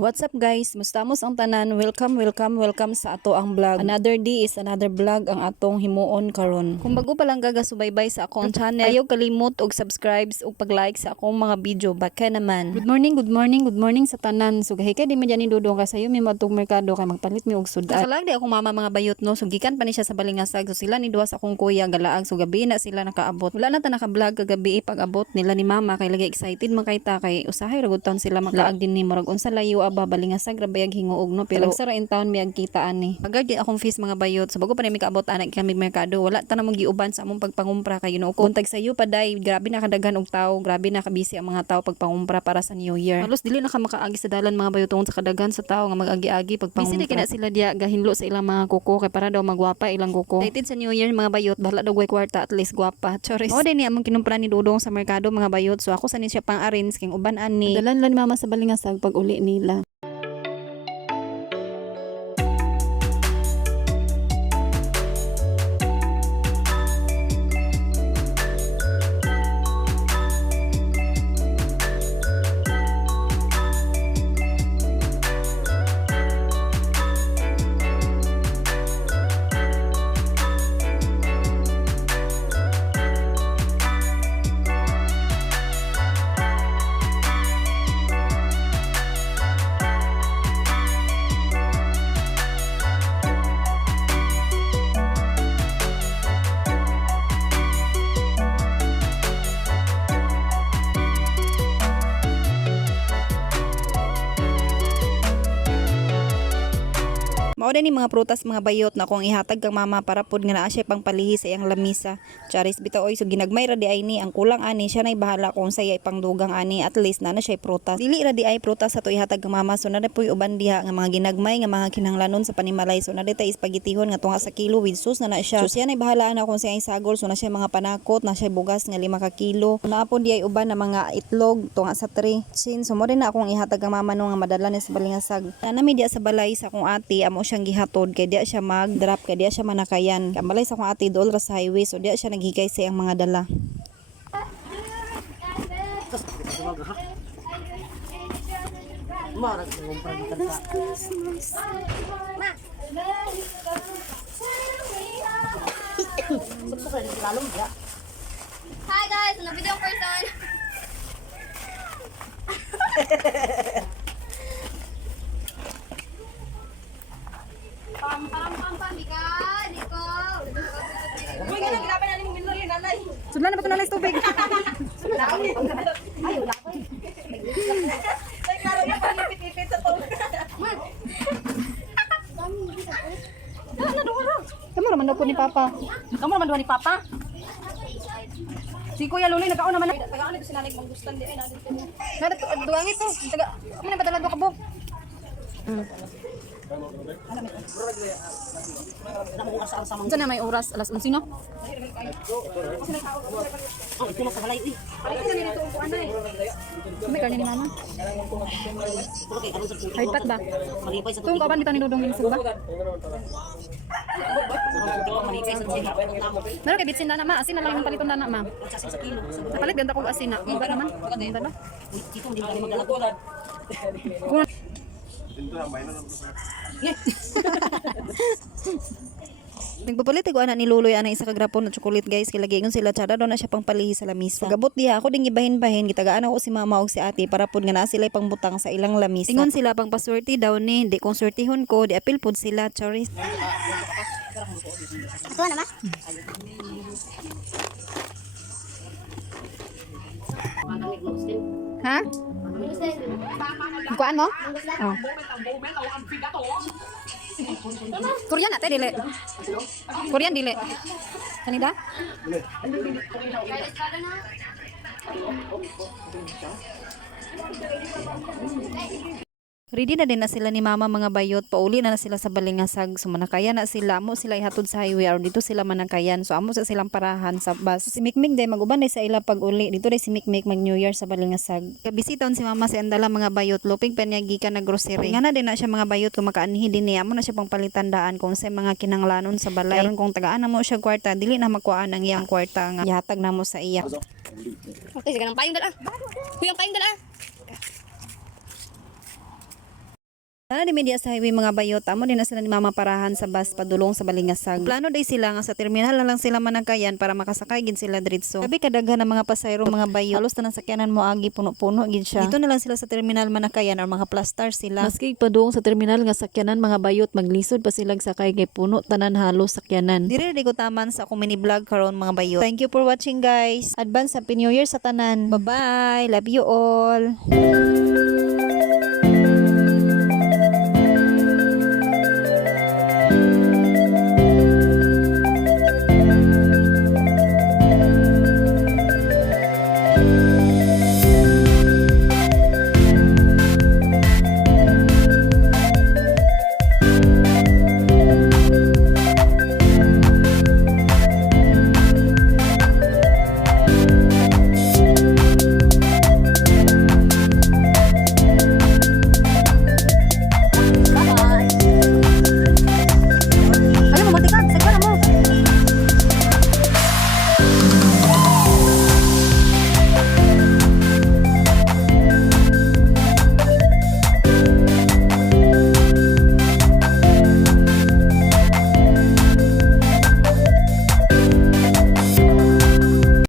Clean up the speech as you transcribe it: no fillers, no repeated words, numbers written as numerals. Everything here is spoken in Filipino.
What's up guys? Mustamos ang tanan. Welcome sa ato ang vlog. Another day is another vlog ang atong himuon karon. Kung bago pa lang gagasubaybay sa akong channel, ayaw kalimot og subscribes ug pag-like sa akong mga video. Baka naman. Good morning sa tanan. So gahi kay di man ni dudong ka sayo mi madtong merkado kay magpalit mi og sudan. Kalag di akong mama mga bayot no. So gikan pa ni siya sa balingasag. So sila ni duwa sa akong kuya galaag. So gabi na sila nakaabot. Wala na ta naka-vlog kagabi pag-abot nila ni mama kay lagi excited man kay ta kay usahay ragud taon sila makalaag din ni murag unsa layo aba balingasag rabayag hinguog no pero sara in town mi agkita ani agad di akong fees mga bayot so bago pa ni kaabot anak kami merkado wala ta namang giuban sa among pagpangumpra kay no kuntag sayo pa day grabe na kadaghan og tawo grabe na kabisi ang mga tawo pagpangumpra para sa New Year halos dili na ka makaagi sa dalan mga bayot tungod sa kadaghan sa tawo nga mag-agi-agi pagpangumpra busy kina sila dia gahinlo sa ilang mga kuko kay para daw magwapa ilang kuko excited sa New Year mga bayot bahala daw way kwarta at least gwapa chores o din ni among kinumpra ni Dudong sa merkado mga bayot so ako sa siya pang arrange king uban ani dalan lan mama sa balingasag pag uli nila. Mao din ni mga prutas mga bayot na kung ihatag kang mama para pud nga naa siya pang palihi sa iyang lamisa. Charis bitaw oy so ginagmay ra di ay ni ang kulang ani siya nay bahala kung saya ipang dugang ani at least na siya prutas. Dili ra di ay prutas sa to ihatag kang mama so na puy uban diha nga mga ginagmay nga mga kinahanglanon sa panimalay so na tay spaghettihon nga tunga sa kilo with sauce na siya. So siya nay bahala na kung siya ay sagol so na siya mga panakot na siya bugas nga 5 ka kilo. Na po di ay uban na mga itlog tunga sa 3. Sin so mo din na akong ihatag kang mama no nga madala ni sa balingasag. Na mi diya sa balay sa akong ate amo siyang gihatod kay diya siya mag-drop kay diya siya manakayan. Kambalay sa akong ate dool ra sa highway so diya siya naghigay sa iyang mga dala. Hi guys, ano video person? Pam, Mika, Nico. Uy, nga lang, grabe na ni mong minor yun, nanay. Sudlan na ba ito na tubig? Ayaw, lapay. Ay, klaro yung pangipit-ipit sa to. Kamu raman daw po ni Papa. Kamu naman doon ni Papa? Si Kuya Luloy, nagkaon naman. Tagaan ito si nanay kong gustan di ay natin. Dugang ito. Taga, kami na patala do kabog. Saan na may oras? Alas 11 no? Oh, ito na sa balay. May karne ni Mama. Hard pat ba? Malipay sa Itong kauban bitaw ni Dudong yung suba. malipay sa tubig. Meron kay bitsin na ma. Asin na lang yung paliton na ma. Sa kilo. Napalit ganda kong asin na. Iba naman. Ganda na. Dito hindi kami maglalagod. Nagpapalit ko ana ni Luloy ana isa ka grapon na chocolate guys kay lagi ingon sila tsada daw na siya pang palihi sa lamisa. Pagabot diha ako ding gibahin-bahin gitagaan ako si mama ug si ate para pud nga naa sila pangbutang sa ilang lamisa. Ingon sila pang paswerte daw ni di kung swertihon ko di apil pud sila choris. Ito na ma? Ha? Kuan mo? Oh. Korean ate dili. Korean dili. Kanida? Ready na din na sila ni mama mga bayot, pauli na sila sa balingasag, so manakayan na sila, amo sila ihatod sa highway, or dito sila manakayan, so amo sa silang parahan sa bus. Si Mikmik day mag-uban day sa ila pag uli, dito day si Mikmik mag New Year sa balingasag. Kabisiton si mama sa andala mga bayot, luping panyagi ka na grocery. Nga na din na siya mga bayot, kung makaanhi din niya, amo na siya pang palitan daan kung sa mga kinanglanon sa balay. Karon kung tagaan na mo siya kwarta, dili na makuhaan ang iyang kwarta nga ihatag na mo sa iya. Okay, sige nang payong dala. Kuyang payong dala. Sana di media sa highway mga bayot, amo din na sila ni mama parahan sa bus padulong sa Balingasag. Plano day sila nga sa terminal na lang sila manangkayan para makasakay gid sila diretso. Sabi kadaghan ng mga pasayro mga bayot, halos tanang sakyanan mo agi puno-puno gid siya. Dito na lang sila sa terminal manakayan or mga plastar sila. Maski padung sa terminal nga sakyanan mga bayot, maglisod pa sila sakay kay puno tanan halos sakyanan. Diri di ko taman sa akong mini vlog karon mga bayot. Thank you for watching guys. Advance Happy New Year sa tanan. Bye bye. Love you all.